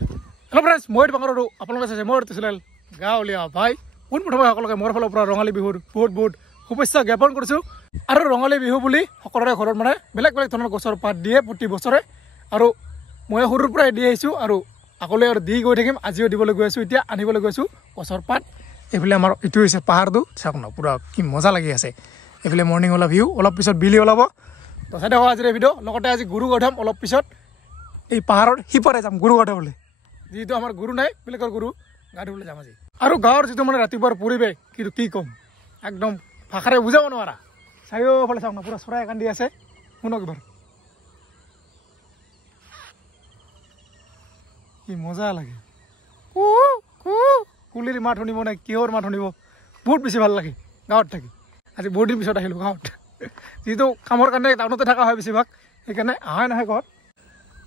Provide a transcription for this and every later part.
Hello' friends, মই বাংগালুৰু আপোনালোকে চাইছে মোৰ চেনেল গাঁৱলীয়া ভাই। পোনপ্ৰথমে সকলোকে মোৰ ফালৰ পৰা ৰঙালী বিহুৰ বহুত বহুত শুভেচ্ছা জ্ঞাপন কৰিছোঁ। আৰু ৰঙালী বিহু বুলি সকলোৰে ঘৰত মানে বেলেগ বেলেগ ধৰণৰ গছৰ পাত দিয়ে প্ৰতি বছৰে, আৰু মই সৰুৰ পৰাই দি আহিছোঁ আৰু আগলৈ আৰু দি গৈ থাকিম। আজিও দিবলৈ গৈ আছোঁ, এতিয়া আনিবলৈ গৈছোঁ গছৰ পাত। এইফালে আমাৰ এইটো হৈছে পাহাৰটো, চাওক ন পূৰা কি মজা লাগি আছে। এইফালে মৰ্ণিং ওলা ভিউ, অলপ পিছত বিলি ওলাব। তো চাই থাকক আজিৰ এই ভিডিঅ'। লগতে আজি গুৰু গধাম, অলপ পিছত এই পাহাৰৰ সিপাৰে যাম গুৰু গধাবলৈ। যিহেতু আমাৰ গুৰু নাই, বেলেগৰ গুৰু গা ধুবলৈ যাম আজি। আৰু গাঁৱৰ যিটো মানে ৰাতিপুৱাৰ পৰিৱেশ, কিন্তু কি ক'ম, একদম ভাষাৰে বুজাব নোৱাৰা। চাৰিওফালে চাওক না পুৰা চৰাই কান্দি আছে, শুনক এবাৰ কি মজা লাগে। কুলিৰ মাত শুনিব নে কিহৰ মাত শুনিব, বহুত বেছি ভাল লাগে গাঁৱত থাকি। আজি বহুত দিন পিছত আহিলোঁ গাঁৱত, যিহেতু কামৰ কাৰণে টাউনতে থকা হয় বেছিভাগ, সেইকাৰণে অহাই নহয় ঘৰত।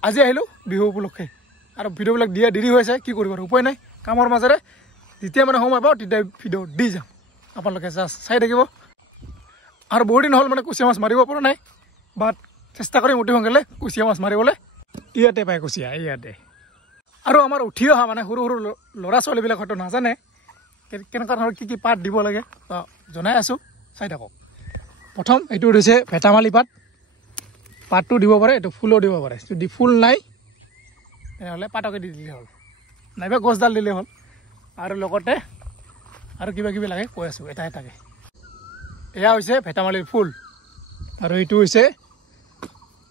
আজি আহিলোঁ বিহু উপলক্ষে, আৰু ভিডিঅ'বিলাক দিয়া দেৰি হৈছে, কি কৰিব আৰু উপায় নাই। কামৰ মাজেৰে যেতিয়া মানে সময় পাওঁ তেতিয়া ভিডিঅ' দি যাম, আপোনালোকে জাষ্ট চাই থাকিব। আৰু বহুত দিন হ'ল মানে কুচিয়া মাছ মাৰিব পৰা নাই, বাট চেষ্টা কৰিম অতি সোনকালে কুচিয়া মাছ মাৰিবলৈ। ইয়াতে পায় কুচিয়া, ইয়াতে। আৰু আমাৰ উঠি অহা মানে সৰু সৰু ল'ৰা ছোৱালীবিলাক হয়তো নাজানে কেনেকুৱা ধৰণৰ কি কি পাত দিব লাগে, জনাই আছোঁ, চাই থাকক। প্ৰথম এইটো হৈছে ভেটামালি পাত, পাতটো দিব পাৰে, এইটো ফুলো দিব পাৰে। যদি ফুল নাই তেনেহ'লে পাতকে দি দিলে হ'ল, নাইবা গছডাল দিলে হ'ল। আৰু লগতে আৰু কিবা কিবি লাগে, কৈ আছোঁ এটা এটাকে। এয়া হৈছে ভেটামালিৰ ফুল, আৰু এইটো হৈছে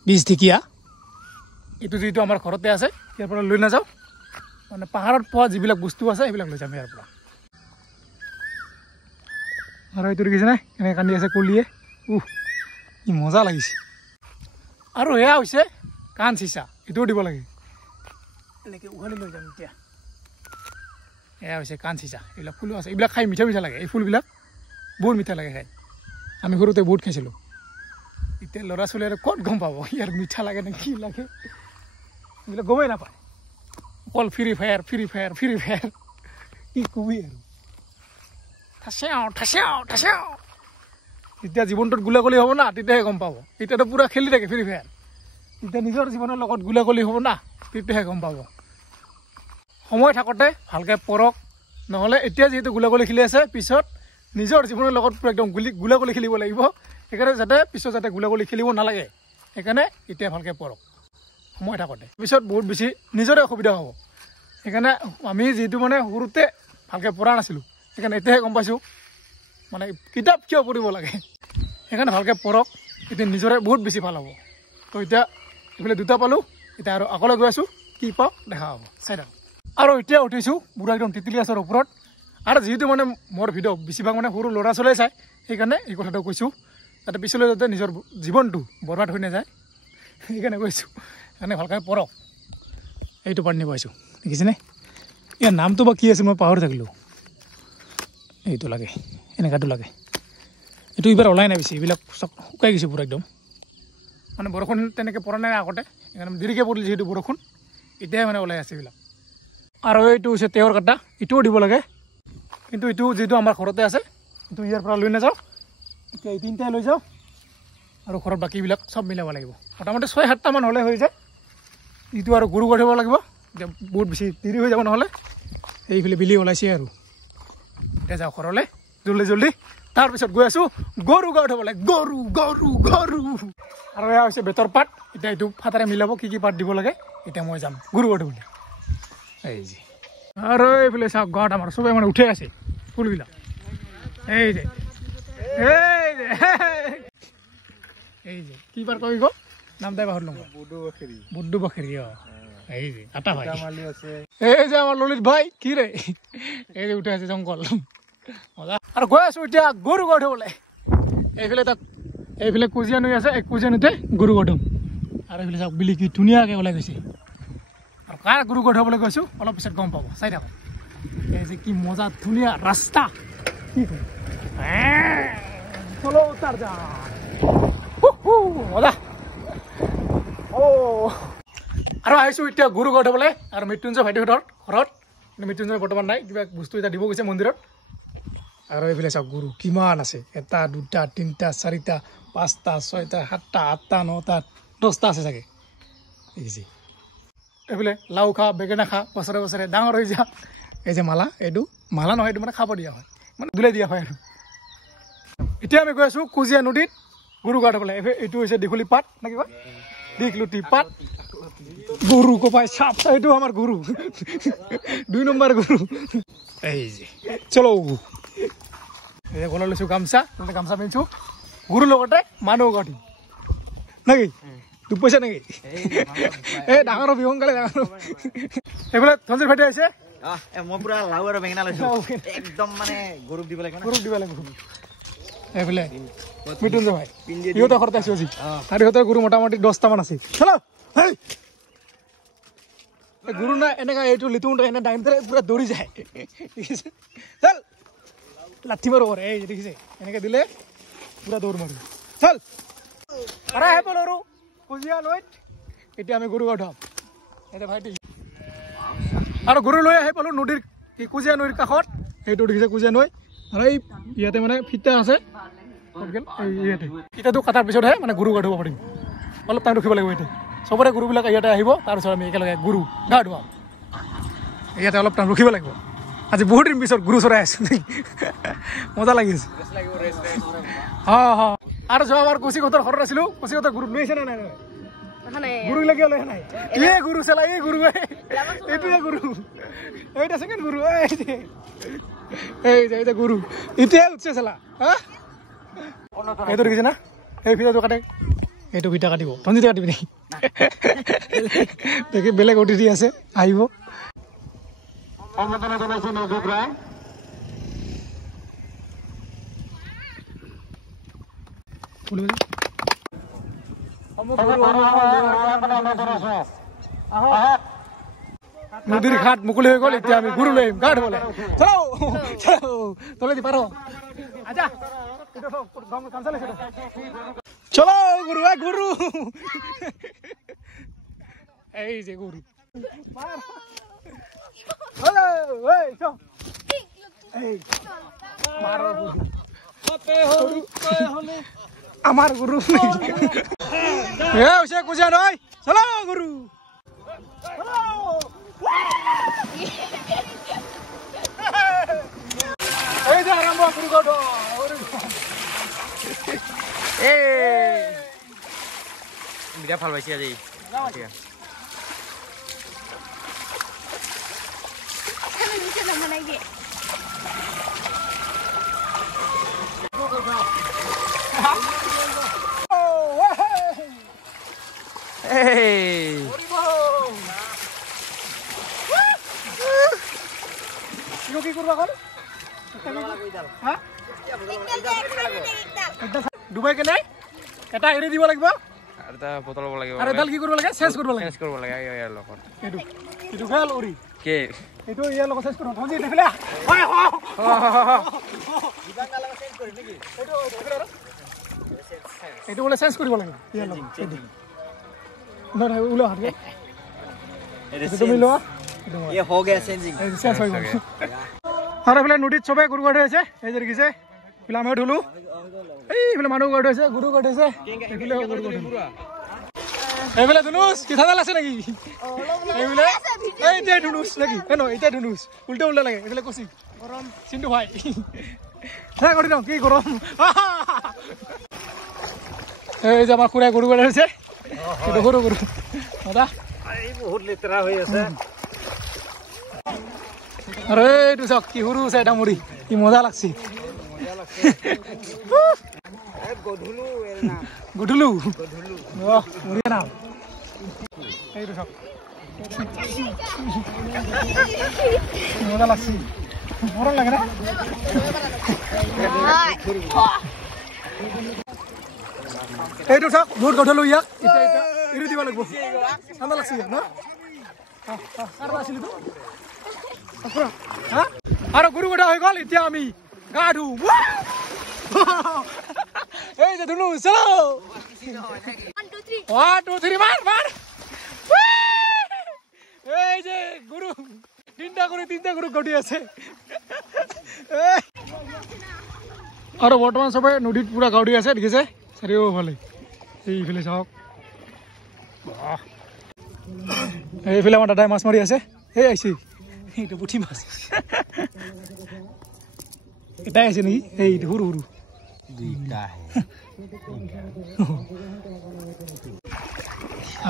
বীজ ঢেকীয়া। এইটো যিটো আমাৰ ঘৰতে আছে, ইয়াৰ পৰা লৈ নাযাওঁ, মানে পাহাৰত পোৱা যিবিলাক বস্তু আছে সেইবিলাক লৈ যাম ইয়াৰ পৰা। আৰু এইটো দেখিছেনে কেনেকৈ কান্দি আছে কুলিয়ে, কি মজা লাগিছে। আৰু এয়া হৈছে কাণ চিচা, এইটোও দিব লাগে, এনেকৈ উঘালি লৈ যাম এতিয়া। এয়া হৈছে কাণ চিচা, এইবিলাক ফুলো আছে, এইবিলাক খাই মিঠা মিঠা লাগে। এই ফুলবিলাক বহুত মিঠা লাগে খাই, আমি সৰুতে বহুত খাইছিলোঁ। এতিয়া ল'ৰা ছোৱালী আৰু ক'ত গম পাব ইয়াৰ মিঠা লাগে নে কি লাগে, এইবিলাক গমেই নাপায়। অকল free fire free fire free fire, কি কবি আৰু ঠাচাও ঠাচাও ঠাচাও। যেতিয়া জীৱনটোত গুলাগুলি হ'ব না, তেতিয়াহে গম পাব। এতিয়াতো পূৰা খেলি থাকে ফ্ৰী ফায়াৰ, যেতিয়া নিজৰ জীৱনৰ লগত গুলাগুলি হ'ব না, তেতিয়াহে গম পাব। সময় থাকোঁতে ভালকৈ পঢ়ক, নহ'লে এতিয়া যিহেতু গুলাগুলি খেলি আছে, পিছত নিজৰ জীৱনৰ লগত পূৰা একদম গুলাগুলি খেলিব লাগিব। সেইকাৰণে যাতে পিছত যাতে গুলাগুলি খেলিব নালাগে, সেইকাৰণে এতিয়া ভালকৈ পঢ়ক সময় থাকোঁতে, পিছত বহুত বেছি নিজৰে অসুবিধা হ'ব। সেইকাৰণে আমি যিহেতু মানে সৰুতে ভালকৈ পঢ়া নাছিলোঁ, সেইকাৰণে এতিয়াহে গম পাইছোঁ মানে কিতাপ কিয় পঢ়িব লাগে। সেইকাৰণে ভালকৈ পঢ়ক, এতিয়া নিজৰে বহুত বেছি ভাল হ'ব। তো এতিয়া এইফালে দুটা পালোঁ, এতিয়া আৰু আগলৈ গৈ আছোঁ, কি পাওঁ দেখা হ'ব, চাই থাকক। আৰু এতিয়া উঠিছোঁ পুৰা একদম তিতিলি গছৰ ওপৰত। আৰু যিহেতু মানে মোৰ ভিডিঅ' বেছিভাগ মানে সৰু ল'ৰা ছোৱালীয়ে চায়, সেইকাৰণে এই কথাটো কৈছোঁ, যাতে পিছলৈ যাতে নিজৰ জীৱনটো বৰবাদ হৈ নাযায়, সেইকাৰণে কৈছোঁ। সেইকাৰণে ভালকৈ পঢ়ক। এইটো পাত নিব আহিছোঁ, দেখিছেনে? ইয়াৰ নামটো বা কি আছিল মই পাহৰি থাকিলোঁ। এইটো লাগে, এনেকুৱাটো লাগে। এইটো এইবাৰ ওলাই নাই বেছি, এইবিলাক চব শুকাই গৈছে পূৰা একদম, মানে বৰষুণ তেনেকৈ পৰা নাই আগতে, সেইকাৰণে দেৰিকৈ পৰিল যিহেতু বৰষুণ, এতিয়াই মানে ওলাই আছে এইবিলাক। আৰু এইটো হৈছে তেওৰ কাটা, এইটোও দিব লাগে, কিন্তু এইটো যিহেতু আমাৰ ঘৰতে আছে, এইটো ইয়াৰ পৰা লৈ নাযাওঁ। এতিয়া এই তিনিটাই লৈ যাওঁ, আৰু ঘৰত বাকীবিলাক চব মিলাব লাগিব। মোটামুটি 6-7টামান হ'লে হৈ যায়। এইটো আৰু গৰু গঢ়িব লাগিব, এতিয়া বহুত বেছি দেৰি হৈ যাব নহ'লে। এইফালে বিলি ওলাইছে আৰু এতিয়া যাওঁ ঘৰলৈ জল্দি জল্দি। তাৰপিছত গৈ আছোঁ গৰু গা ধুবলৈ, গৰু গৰু গৰু। আৰু এয়া হৈছে বেতৰ পাত, এতিয়া এইটো ফাটাৰে মিলাব কি কি পাত দিব লাগে। এতিয়া মই যাম গৰু গা ধুবলৈ। এই যে আৰু এইফালে চাওক গাঁৱত আমাৰ চবেই মানে উঠে আছে ফুলবিলাক, এই যে এই যে এই যে কি পাত কবি নাম তাই পাহৰিলোঁ, বুদ্ধু বখেৰি। এই যে আটা ভাই, এই যে আমাৰ ললিত ভাই, কি ৰে এই যে উঠে আছে জংঘল মজা। আৰু গৈ আছোঁ এতিয়া গৰু গা ধুবলৈ। এইফালে তাক এইফালে কুজিয়া নৈ আছে, এই কুজিয়া নৈতে গৰু গা ধুম। আৰু এইফালে চাওক বিলি কি ধুনীয়াকৈ ওলাই গৈছে। আৰু কাৰ গৰু গা ধুবলৈ গৈছোঁ অলপ পিছত গম পাব, চাই থাকক। এই যে কি মজা ধুনীয়া ৰাস্তা, কি কম চলো তাৰ যা মজা। আৰু আহিছোঁ এতিয়া গৰু গা ধুবলৈ, আৰু মৃত্যুঞ্জয় ভাইটিহঁতৰ ঘৰত। কিন্তু মৃত্যুঞ্জয় বৰ্তমান নাই, কিবা বস্তু এটা দিব গৈছে মন্দিৰত। আৰু এইফালে চাওক গৰু কিমান আছে, 1, 2, 3, 4, 5, 6, 7, 8, 9, 10টা আছে চাগে। দেখিছে এইফালে লাও খা বেঙেনা খা বছৰে বছৰে ডাঙৰ হৈ যা এই যে মালা এইটো মালা নহয় এইটো মানে খাব দিয়া হয় মানে দুলাই দিয়া হয় আৰু এতিয়া আমি গৈ আছোঁ কুজিয়া নদীত গৰু গা ধুবলৈ এইটো হৈছে দীঘলী পাত নে কিবা দীঘলতি পাত গৰু কপাই চাপ এইটো আমাৰ গৰু 2 নম্বৰ গৰু এই যে চলো এই গলা লৈছোঁ গামছা গামছা পিন্ধিছোঁ গৰুৰ লগতে মানুহ গাঠি নাকি তোক পইচা নেকি এই ডাঙৰ বিহংকালে ডাঙৰ এইফালে ধনজিত ভাইটি আহিছে মই পুৰা লাও আৰু বেঙেনা লৈছোঁ একদম মানে গৰুক দিব লাগে এইফালে মৃত্যুঞ্জয় ভাই ইহঁতৰ ঘৰত আছোঁ আজি আৰু ইহঁতৰ গৰু মোটামুটি 10টামান আছে চলো গৰু না এনেকা এইটো লিটুংটো এনে দাঙি দিলে পুৰা দৌৰি যায় দেখিছে চল লাঠি মাৰো কৰে এই দেখিছে এনেকে দিলে পুৰা দৌৰ মাৰো চল আৰে আহে পল আৰু কুজিয়া নৈত এতিয়া আমি গৰু গা ধুৱাম এতিয়া ভাইটি আৰু গৰু লৈ আহি পালোঁ নদীৰ কুজিয়া নৈৰ কাষত সেইটো দেখিছে কুজিয়া নৈ আৰু এই ইয়াতে মানে ফিটা আছে ইয়াতে ফিটাটো কটাৰ পিছতহে মানে গৰু গা ধুব পাৰিম অলপ টাইম ৰখিব লাগিব এতিয়া চবৰে গৰুবিলাক ইয়াতে আহিব তাৰপিছত আমি একেলগে গৰু গা ধুৱাম ইয়াতে অলপ টাইম ৰখিব লাগিব আজি বহুত দিন পিছত গৰু চৰাই আছোঁ মজা লাগিছে আৰু যোৱাবাৰ কচিকহঁতৰ ঘৰত আছিলোঁ কচিকহঁতৰ গৰু লৈ আহিছে নে নাই গৰুবিলাক কিয় লৈ নাই এই গৰু চালা এই গৰু এইটোৱে গৰু এইটা ছেকেণ্ড গৰু এই যে গৰু এতিয়াই উঠছে চালা হা এইটো দেখিছে না এই ফিটাটো কাটে এইটো ফিটা কাটিব ধনজিতে কাটিবি নেকি দেখি বেলেগ অতিথি আছে আহিব নদীৰ ঘাট মুকলি হৈ গ'ল এতিয়া আমি গৰু লৈ আহিম গা ধুবলৈ চলো তলে দি পাৰ আজা চলো গৰু গৰু এই যে গৰু আমাৰ গৰু কুজিয়া নয় চলো গৰু এই যে আৰম্ভ গৰু গটো বিৰাট ভাল পাইছে আজি কি কৰবা কল ডুবাই কেনে এটা এৰি দিব লাগিব আৰু এটা বটল ল'ব লাগিব আৰু এডাল কি কৰিব লাগে চেঞ্জ কৰিব লাগে ইয়াৰ লগত এইটো গেল উৰি কে এইটো ইয়াৰ লগত চেঞ্জ কৰিব ধনজি দেখিলে এইটো বোলে চেঞ্জ কৰিব লাগে ইয়াৰ লগত নহয় ওলা হাত তুমি লোৱা ये हो गया चेंजिंग চেঞ্জ হৈ গ'ল আৰু এইফালে নদীত চবে গৰু গা ধুৱাইছে এই যে দেখিছে এইফালে আমি ধুলো এইফালে মানুহ গা ধুৱাইছে গৰু গা ধুৱাইছে এইফালে গৰু গা ধুৱাইছে এইফালে ধুনুচ কি থাকাল আছে নেকি এইফালে এইটাই ধুনুচ নেকি ন এইটাই ধুনুচ উল্টা উল্টা লাগে এইফালে কচি গৰম চিন্তু ভাই হ্যাঁ কৰি দিওঁ কি গৰম এই যে আমাৰ খুৰাই গৰু গা ধুৱাইছে গৰু গৰু দাদা বহুত লেতেৰা হৈ আছে আৰে এইটো চাওক কি সৰু আছে এটা মুড়ি কি মজা লাগছে গধুলু মুড়ি নাম এইটো চাওক মজা লাগছে মৰম লাগে না এইটো চাওক বহুত গধুলু ইয়াক এতিয়া এৰি দিব লাগিব ঠাণ্ডা লাগছে ন আৰু আছিল তো আৰু গৰু গা হৈ গ'ল এতিয়া আমি গা ধুম এই যে ধুনু চলো 1 2 3 মাৰ এই যে গৰু তিনটা গৰু গটি আছে আৰু বৰ্তমান সবে নদীত পুৰা গাউৰি আছে দেখিছে চাৰিওফালে এইফালে চাওক এইফালে আমাৰ দাদাই মাছ মাৰি আছে এই আহিছে এইটো পুঠি মাছ এটাই আছে নেকি এইটো সৰু সৰু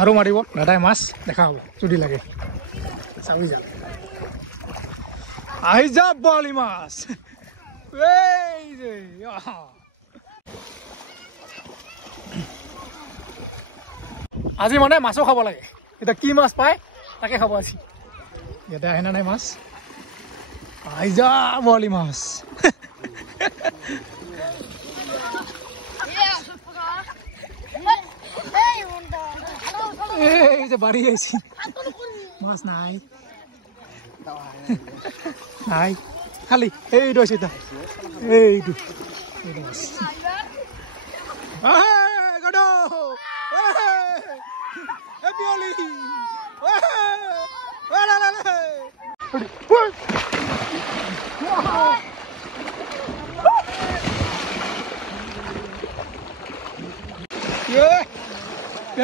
আৰু মাৰিব দাদাই মাছ দেখা হ'ব যদি লাগে চাবি যা আহি যা বৰালি মাছ এই যে আজি মানে মাছো খাব লাগে এতিয়া কি মাছ পায় তাকে খাব আজি ইয়াতে আহে না নাই মাছ আহি যা বৰালি মাছ এই যে বাড়ি আইছি মাছ নাই নাই খালি এইটো আছে এটা এইটো মাছ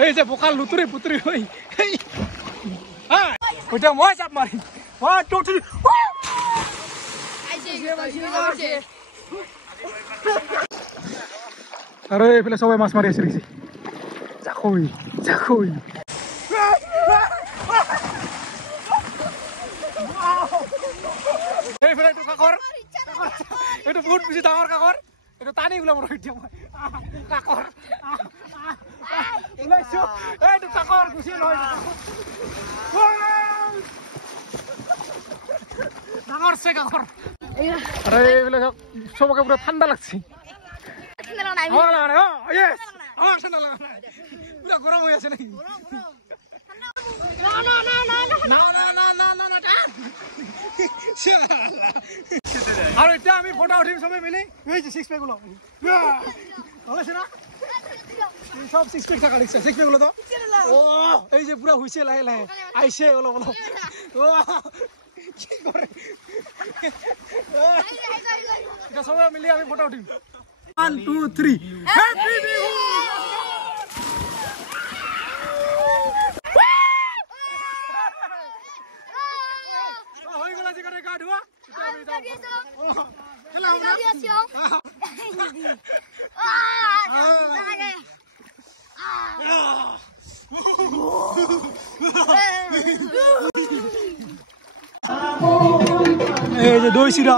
এই যে বোকা লুতুৰি পুতুৰি হৈ ওইটা মই চাপ মাৰিম 1 2 3 আৰু এইফালে সবাই মাছ মাৰি আছে দেখিছে জাকৈ জাকৈ এইফালে এইটো কাকৰ এইটো বহুত বেছি ডাঙৰ কাকৰ এইটো টানি ওলাব এতিয়া মই কাকৰ ওলাইছো এইটো কাকৰ গুচি নহয় ডাঙৰ আছে কাকৰ আৰে এইফালে চবকে পুৰা ঠাণ্ডা লাগছে গৰম হৈ আছে নেকি আৰু এতিয়া আমি ফটো উঠিম চবে মিলি ছিক্স পেক ওলাম ওলাইছে না সব ছিক্স পেক থাকা লিখছে ছিক্স পেক ওলো তো এই যে পুরা হইছে লাহে লাহে আইছে অলপ অলপ কি করে এটা সবাই মিলি আমি ফটো উঠিম 1 2 3 হ্যাপি বিহু হই গলা যে করে কাট হুয়া এই যে দই চিৰা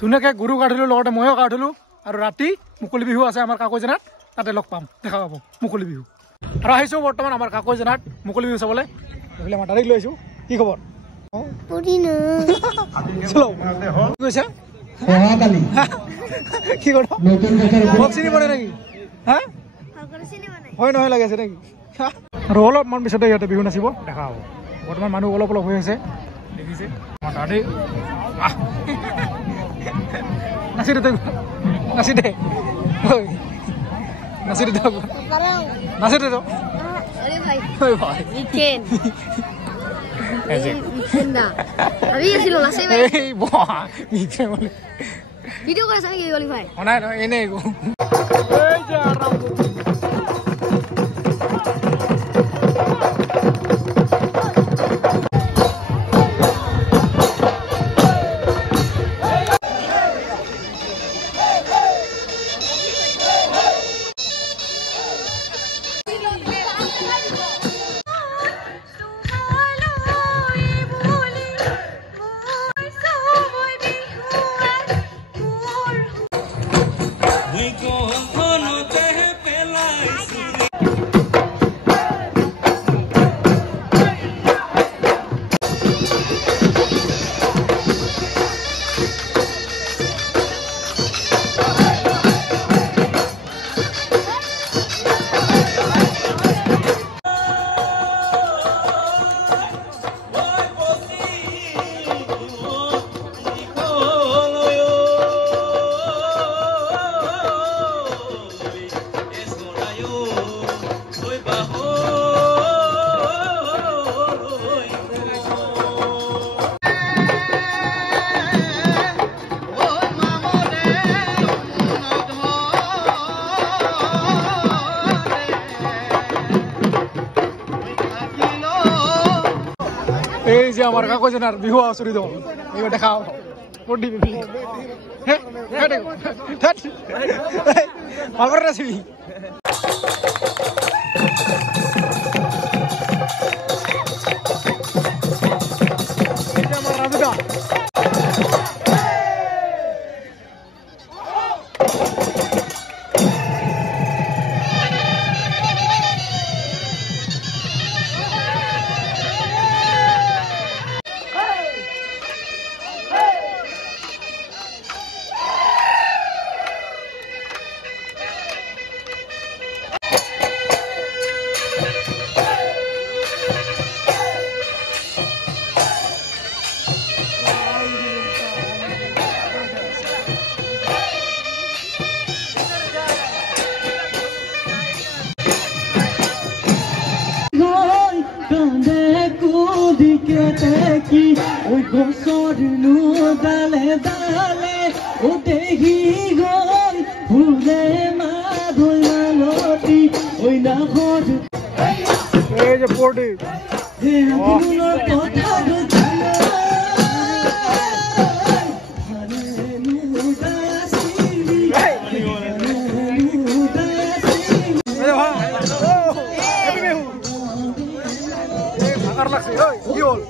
ধুনীয়াকৈ গৰু কাটিলোঁ লগতে ময়ো কাটিলোঁ আৰু ৰাতি মুকলি বিহু আছে আমাৰ কাকৈজনাত তাতে লগ পাম দেখা পাব মুকলি বিহু আৰু আহিছোঁ বৰ্তমান আমাৰ কাকৈজনাত মুকলি বিহু চাবলৈ এইফালে আমাৰ দাদাক লৈ আহিছোঁ কি খবৰ কি কথা মোক চিনি পৰে নেকি হা হয় নহয় লাগি আছে নেকি আৰু অলপমান পিছতে ইহঁতে বিহু নাচিব দেখা হ'ব বৰ্তমান মানুহ অলপ অলপ হৈ আছে দেখিছে আমাৰ দাদী নাচি দে নাচি দে নাচি দে নাচি দে ভিডিও করে সামনে কি বলি ভাই নাই নাই এনে গো এই যে আরাম এই যে আমার কাকজনার বিহু আচুরি দল এইবার দেখাও পড়ি হ্যাঁ আমার রাসবি আমার রাজুদা ওই গছৰ ডালে ডালে ও দেখি গল ফুলে মাধৈ মালতী ওই নাহৰ এই যে পড়ি ফুলৰ কথা আগার লাগছে ওই কি হল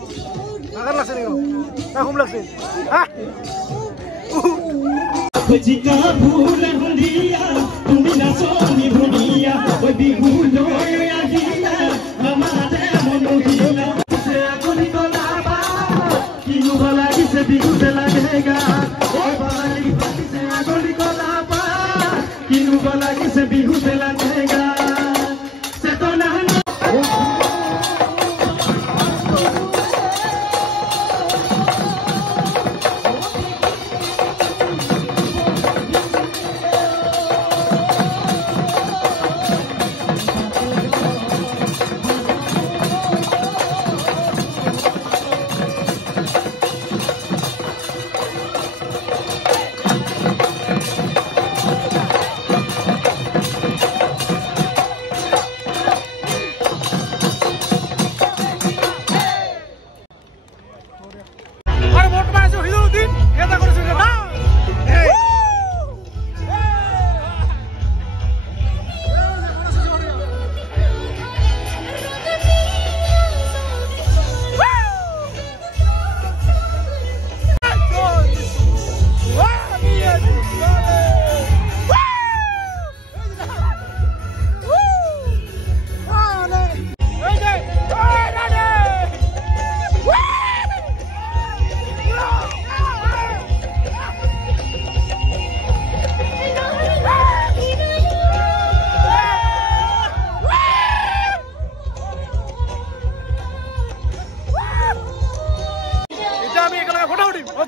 আগার লাগছে নিও না ঘুম লাগছে হ্যাঁ জিকা ফুল হুলিয়া তুমি না সোনি ভুলিয়া ওই বিগুলো আজিলা মামাতে মনোহিলা সে আগলি কলাবা কিনু গলা কিসে বিগুতে লাগেগা ওই বালি সে আগলি কলাবা কিনু গলা কিসে বিগুতে লাগেগা সে তো না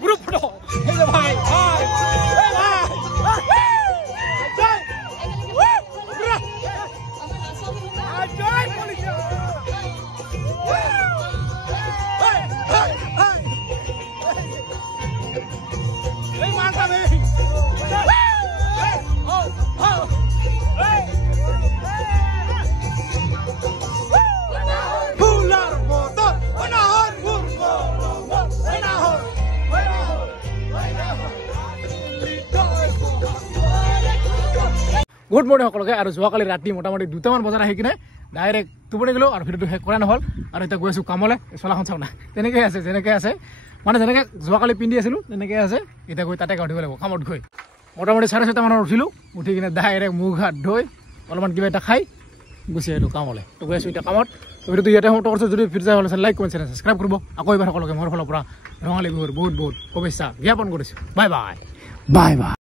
গ্রুপ ফটো এই যে ভাই ভাই গুড মর্নিং সকলকে আর যোৱাকালি ৰাতি মোটামুটি 2টামান বজাত আহি কিনে ডাইৰেক্ট টোপনি গ'লো আৰু ভিডিঅ'টো শেষ কৰা নহ'ল আৰু এতিয়া গৈ আছোঁ কামলৈ চলাখন চাওঁ না তেনেকৈ আছে যেনেকৈ আছে মানে যেনেকৈ যোৱাকালি পিন্ধি আছিলোঁ তেনেকৈ আছে এতিয়া গৈ তাতে গা ধুব লাগিব কামত গৈ মোটামুটি 6:30 মানত উঠিলোঁ উঠি কিনে ডাইৰেক্ট মুখ হাত ধুই অলপমান কিবা এটা খাই গুচি আহিলোঁ কামলৈ তো গৈ আছোঁ এতিয়া কামত ভিডিঅ'টো ইয়াতে সমাপ্ত কৰিছোঁ যদি ফিৰ যায় হ'লে লাইক কমেণ্ট ছাবস্ক্ৰাইব কৰিব আকৌ এবাৰ সকলোকে মোৰ ফালৰ পৰা ৰঙালী বিহুৰ বহুত বহুত শুভেচ্ছা জ্ঞাপন কৰিছোঁ বাই বাই বাই বাই